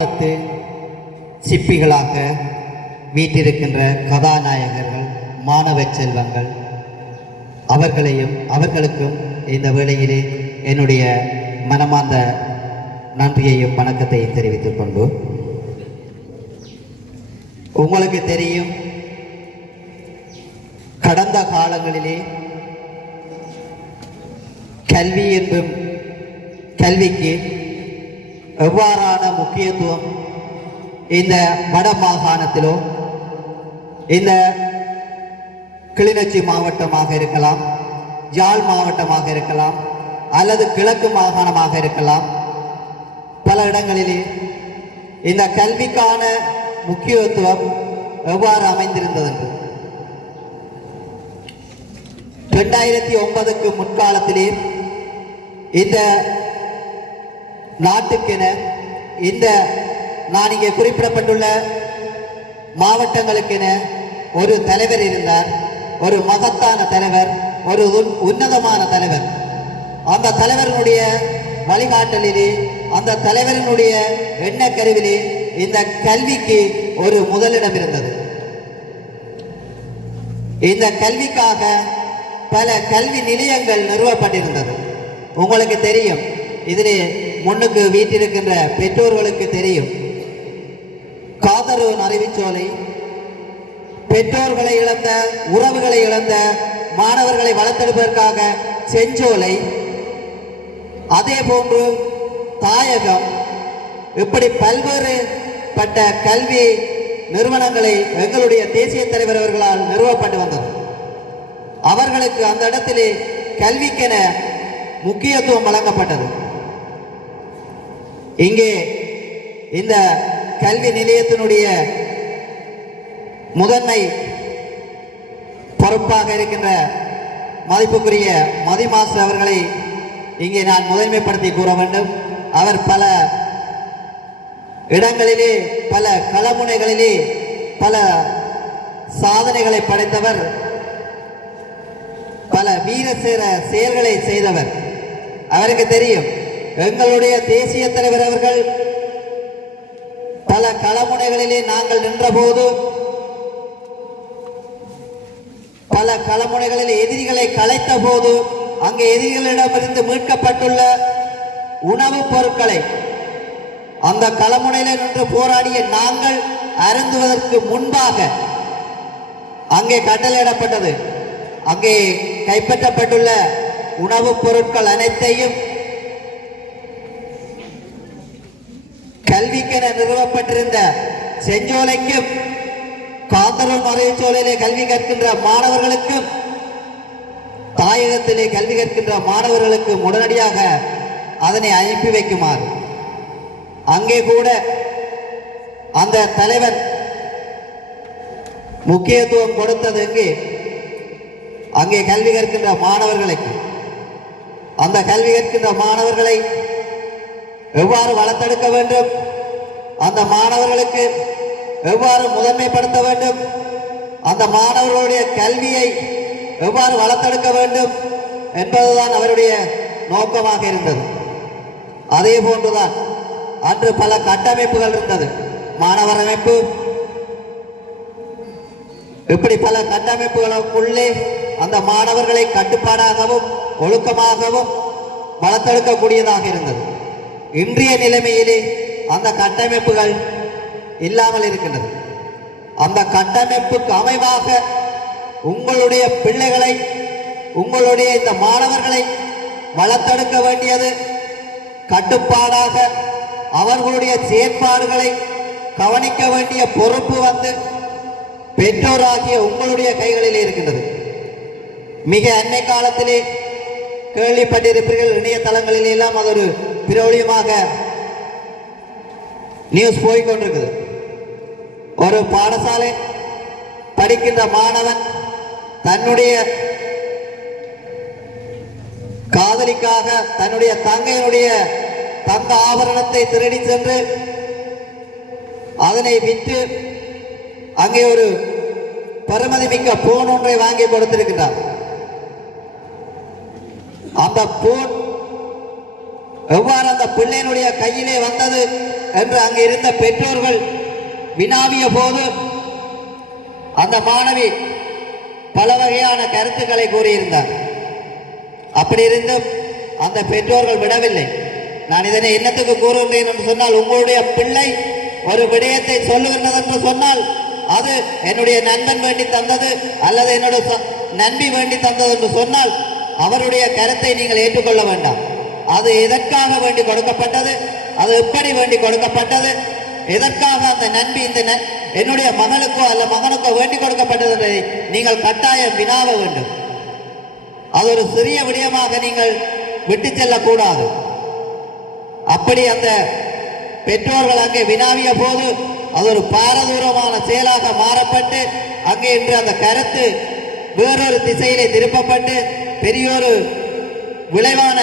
காலத்து சிப்பிகளாக வீட்டிருக்கின்ற கதாநாயகர்கள் மாணவ செல்வங்கள் அவர்களுக்கும் இந்த வேளையிலே என்னுடைய மனமார்ந்த நன்றியையும் வணக்கத்தையும் தெரிவித்துக் கொண்டு, உங்களுக்கு தெரியும், கடந்த காலங்களிலே கல்வி என்பும் கல்விக்கு எவ்வாறான முக்கியத்துவம் இந்த வட மாகாணத்திலோ இந்த கிளிநொச்சி மாவட்டமாக இருக்கலாம், யாழ் மாவட்டமாக இருக்கலாம், அல்லது கிழக்கு மாகாணமாக இருக்கலாம், பல இடங்களிலே இந்த கல்விக்கான முக்கியத்துவம் எவ்வாறு அமைந்திருந்தது என்று 2009க்கு முற்காலத்திலே இந்த நாட்டுக்கென இந்த நான் இங்கே குறிப்பிடப்பட்டுள்ள மாவட்டங்களுக்கென ஒரு தலைவர் இருந்தார், ஒரு மகத்தான தலைவர், ஒரு உன்னதமான தலைவர். அந்த தலைவரினுடைய வழிகாட்டலிலே, அந்த தலைவரினுடைய எண்ணக்கருவிலே இந்த கல்விக்கு ஒரு முதலிடம் இருந்தது. இந்த கல்விக்காக பல கல்வி நிலையங்கள் நிறுவப்பட்டிருந்தது. உங்களுக்கு தெரியும், இதிலே முன்னுக்கு வீட்டிருக்கின்ற பெற்றோர்களுக்கு தெரியும், காதரூன் அறிவிச்சோலை, பெற்றோர்களை இழந்த, உறவுகளை இழந்த மாணவர்களை வளர்த்தெடுப்பதற்காக செஞ்சோலை, அதே போன்று தாயகம், இப்படி பல்வேறு பட்ட கல்வி நிறுவனங்களை எங்களுடைய தேசிய தலைவர் அவர்களால் நிறுவப்பட்டு வந்தது. அவர்களுக்கு அந்த இடத்திலே கல்விக்கென முக்கியத்துவம் வழங்கப்பட்டது. இங்கே இந்த கல்வி நிலையத்தினுடைய முதன்மை பொறுப்பாக இருக்கின்ற மதிப்புக்குரிய மதிமாஸ்டர் அவர்களை இங்கே நான் முதன்மைப்படுத்தி கூற வேண்டும். அவர் பல இடங்களிலே, பல களமுனைகளிலே பல சாதனைகளை படைத்தவர், பல வீரசேர செயல்களை செய்தவர். அவருக்கு தெரியும், எங்களுடைய தேசிய தலைவர் அவர்கள் பல களமுனைகளிலே நாங்கள் நின்றபோது, பல களமுனைகளில் எதிரிகளை கலைத்த போது, அங்கே எதிரிகளிடமிருந்து மீட்கப்பட்டுள்ள உணவுப் பொருட்களை அந்த களமுனையில் நின்று போராடிய நாங்கள் அருந்துவதற்கு முன்பாக அங்கே கட்டளையிடப்பட்டது. அங்கே கைப்பற்றப்பட்டுள்ள உணவுப் பொருட்கள் அனைத்தையும் கல்விக்கென நிறுவப்பட்டிருந்த செஞ்சோலைக்கும், காந்தரூன் அறிவிச்சோலையிலே கல்வி கற்கின்ற மாணவர்களுக்கும், தாயகத்திலே கல்வி கற்கின்ற மாணவர்களுக்கும் உடனடியாக அதனை அனுப்பி வைக்குமாறு அங்கே கூட அந்த தலைவர் முக்கியத்துவம் கொடுத்தது. அங்கே கல்வி கற்கின்ற மாணவர்களுக்கு, அந்த கல்வி கற்கின்ற மாணவர்களை எவ்வாறு வளர்த்தெடுக்க வேண்டும், அந்த மாணவர்களுக்கு எவ்வாறு முதன்மைப்படுத்த வேண்டும், அந்த மாணவர்களுடைய கல்வியை எவ்வாறு வளர்த்தெடுக்க வேண்டும் என்பதுதான் அவருடைய நோக்கமாக இருந்தது. அதே போன்றுதான் அன்று பல கட்டமைப்புகள் இருந்தது, மாணவர் அமைப்பு, இப்படி பல கட்டமைப்புகளுக்குள்ளே அந்த மாணவர்களை கட்டுப்பாடாகவும் ஒழுக்கமாகவும் வளர்த்தெடுக்கக்கூடியதாக இருந்தது. இன்றைய நிலைமையிலே அந்த கட்டமைப்புகள் இல்லாமல் இருக்கின்றது. அந்த கட்டமைப்புக்கு அமைவாக உங்களுடைய பிள்ளைகளை, உங்களுடைய இந்த மாணவர்களை வளர்த்தெடுக்க வேண்டியது, கட்டுப்பாடாக அவர்களுடைய செயற்பாடுகளை கவனிக்க வேண்டிய பொறுப்பு வந்து பெற்றோராகிய உங்களுடைய கைகளில் இருக்கின்றது. மிக அண்மை காலத்திலே கேள்விப்பட்டிருப்பீர்கள், இணையதளங்களில் எல்லாம் அது ஒரு பிரபலியமாக நியூஸ் போய்கொண்டிருக்குது. ஒரு பாடசாலை படிக்கின்ற மாணவன் தன்னுடைய காதலிக்காக தன்னுடைய தங்கையினுடைய தங்க ஆபரணத்தை திருடி சென்று அதனை விற்று அங்கே ஒரு பெருமதிமிக்க போன் ஒன்றை வாங்கி கொடுத்திருக்கிறார். அந்த போன் எவ்வாறு அந்த பிள்ளையினுடைய கையிலே வந்தது, என்று அங்கு இருந்த பெற்றோர்கள் வினாவிய போது அந்த மாணவி பல வகையான கருத்துக்களை கூறியிருந்தார். அப்படி இருந்தும் அந்த பெற்றோர்கள் விடவில்லை. நான் இதனை என்னத்துக்கு கூறுகின்றேன் என்று சொன்னால், உங்களுடைய பிள்ளை ஒரு விடயத்தை சொல்லுகின்றது என்று சொன்னால் அது என்னுடைய நண்பன் வேண்டி தந்தது அல்லது என்னுடைய நண்பி வேண்டி தந்தது என்று சொன்னால் அவருடைய கருத்தை நீங்கள் ஏற்றுக்கொள்ள வேண்டாம். அது எதற்காக வேண்டி கொடுக்கப்பட்டது, அது எப்படி வேண்டி கொடுக்கப்பட்டது, எதற்காக அந்த நண்பி இந்த என்னுடைய மகளுக்கோ அல்ல மகனுக்கோ வேண்டி கொடுக்கப்பட்டது என்பதை நீங்கள் கட்டாயம் வினாவ வேண்டும். அது ஒரு சிறிய விடயமாக நீங்கள் விட்டு செல்லக்கூடாது. அப்படி அந்த பெற்றோர்கள் அங்கே வினாவிய போது அது ஒரு பாரதூரமான செயலாக மாறப்பட்டு அங்கே இன்று அந்த கருத்து வேறொரு திசையிலே திருப்பப்பட்டு பெரியோரு விளைவான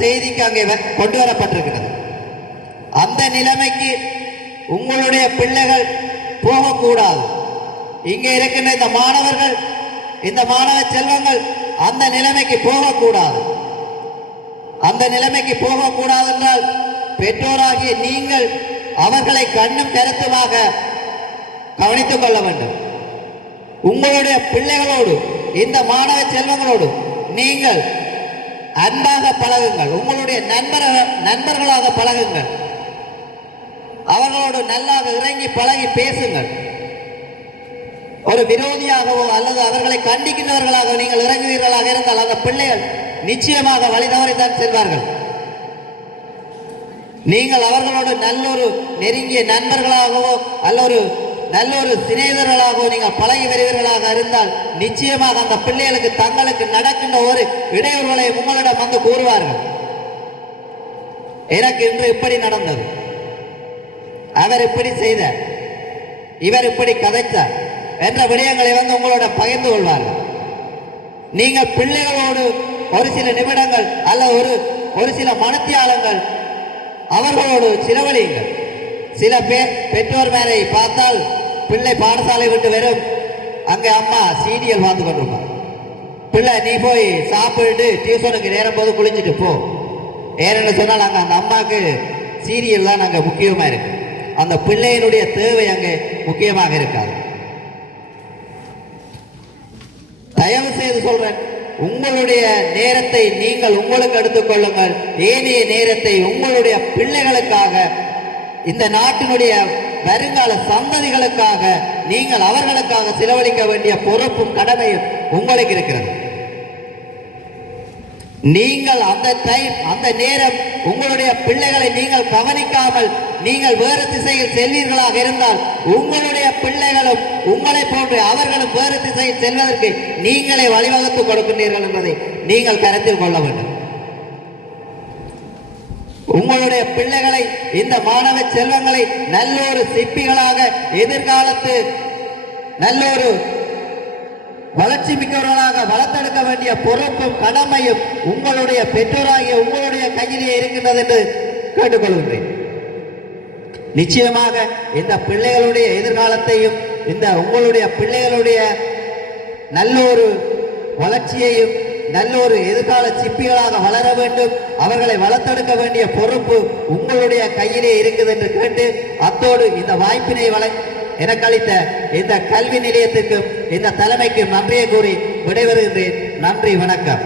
செய்திக்கு அங்கே கொண்டு வரப்பட்டிருக்கிறது. அந்த நிலைமைக்கு உங்களுடைய பிள்ளைகள் போகக்கூடாது. இங்கே இருக்கின்ற இந்த மாணவர்கள், இந்த மாணவ செல்வங்கள் அந்த நிலைமைக்கு போகக்கூடாது. அந்த நிலைமைக்கு போகக்கூடாது என்றால் பெற்றோராகிய நீங்கள் அவர்களை கண்ணும் கருத்துமாக கவனித்துக் கொள்ள வேண்டும். உங்களுடைய பிள்ளைகளோடு, இந்த மாணவ செல்வங்களோடு நீங்கள் அன்பாக பழகுங்கள். உங்களுடைய நண்பர்களாக பழகுங்கள். அவர்களோடு நல்லாக இறங்கி பழகி பேசுங்கள். ஒரு விரோதியாகவோ அல்லது அவர்களை கண்டிக்கின்றவர்களாக நீங்கள் இறங்குவீர்களாக இருந்தால் அந்த பிள்ளைகள் நிச்சயமாக வழி தவறித்தான் செல்வார்கள். நீங்கள் அவர்களோடு நல்லொரு நெருங்கிய நண்பர்களாகவோ அல்லது நல்லொரு சிநேகிதர்களாகவோ நீங்கள் பழகி வருவீர்களாக இருந்தால் நிச்சயமாக அந்த பிள்ளைகளுக்கு தங்களுக்கு நடக்கின்ற ஒரு இடையூறுகளை உங்களிடம் வந்து கூறுவார்கள். எனக்கு இன்று இப்படி நடந்தது, அவர் இப்படி செய்தார், இவர் இப்படி கதைத்தார் என்ற விடயங்களை வந்து உங்களோட பகிர்ந்து கொள்வார்கள். நீங்கள் பிள்ளைகளோடு ஒரு சில நிமிடங்கள் அல்ல ஒரு சில மனத்தியாளங்கள் அவர்களோடு செலவழியுங்கள். சில பெற்றோர் மேரை பார்த்தால் பிள்ளை பாடசாலை விட்டு வரும், அங்கே அம்மா சீரியல் பார்த்து கொண்டிருப்பார். பிள்ளை நீ போய் சாப்பிட்டு டியூஷனுக்கு நேரம் போது குளிச்சுட்டு போ. ஏன்னு சொன்னால் அங்கே அந்த அம்மாவுக்கு சீரியல் தான் அங்கே முக்கியமாக இருக்கு. அந்த பிள்ளையினுடைய தேவை அங்கே முக்கியமாக இருக்காது. தயவு செய்து சொல்றேன், உங்களுடைய நேரத்தை நீங்கள் உங்களுக்கு எடுத்துக்கொள்ளுங்கள். ஏனைய நேரத்தை உங்களுடைய பிள்ளைகளுக்காக, இந்த நாட்டினுடைய வருங்கால சந்ததிகளுக்காக நீங்கள் அவர்களுக்காக செலவழிக்க வேண்டிய பொறுப்பும் கடமையும் உங்களுக்கு இருக்கிறது. நீங்கள் அந்த நேரம் உங்களுடைய பிள்ளைகளை நீங்கள் கவனிக்காமல் நீங்கள் வேறு திசையில் செல்வீர்களாக இருந்தால் உங்களுடைய பிள்ளைகளும் உங்களை போன்று அவர்களும் வேறு திசையில் செல்வதற்கு நீங்களே வழிவகுத்து கொடுக்கின்றீர்கள் என்பதை நீங்கள் கருத்தில் கொள்ள வேண்டும். உங்களுடைய பிள்ளைகளை, இந்த மாணவ செல்வங்களை நல்லொரு சிற்பிகளாக எதிர்காலத்து நல்லொரு வளர்ச்சி மிக்கவர்களாக வளர்த்தெடுக்க வேண்டிய பொறுப்பும் கடமையும் உங்களுடைய பெற்றோராகிய உங்களுடைய கையிலே இருக்கின்றது என்று கேட்டுக்கொள்கின்றேன். நிச்சயமாக இந்த பிள்ளைகளுடைய எதிர்காலத்தையும் இந்த உங்களுடைய பிள்ளைகளுடைய நல்லொரு வளர்ச்சியையும் நல்லொரு எதிர்கால சிப்பிகளாக வளர வேண்டும், அவர்களை வளர்த்தெடுக்க வேண்டிய பொறுப்பு உங்களுடைய கையிலே இருக்குது என்று கேட்டு, அத்தோடு இந்த வாய்ப்பினை எனக்கு அளித்த இந்த கல்வி நிலையத்திற்கும் இந்த தலைமைக்கும் நன்றியை கூறி விடைபெறுகின்றேன். நன்றி, வணக்கம்.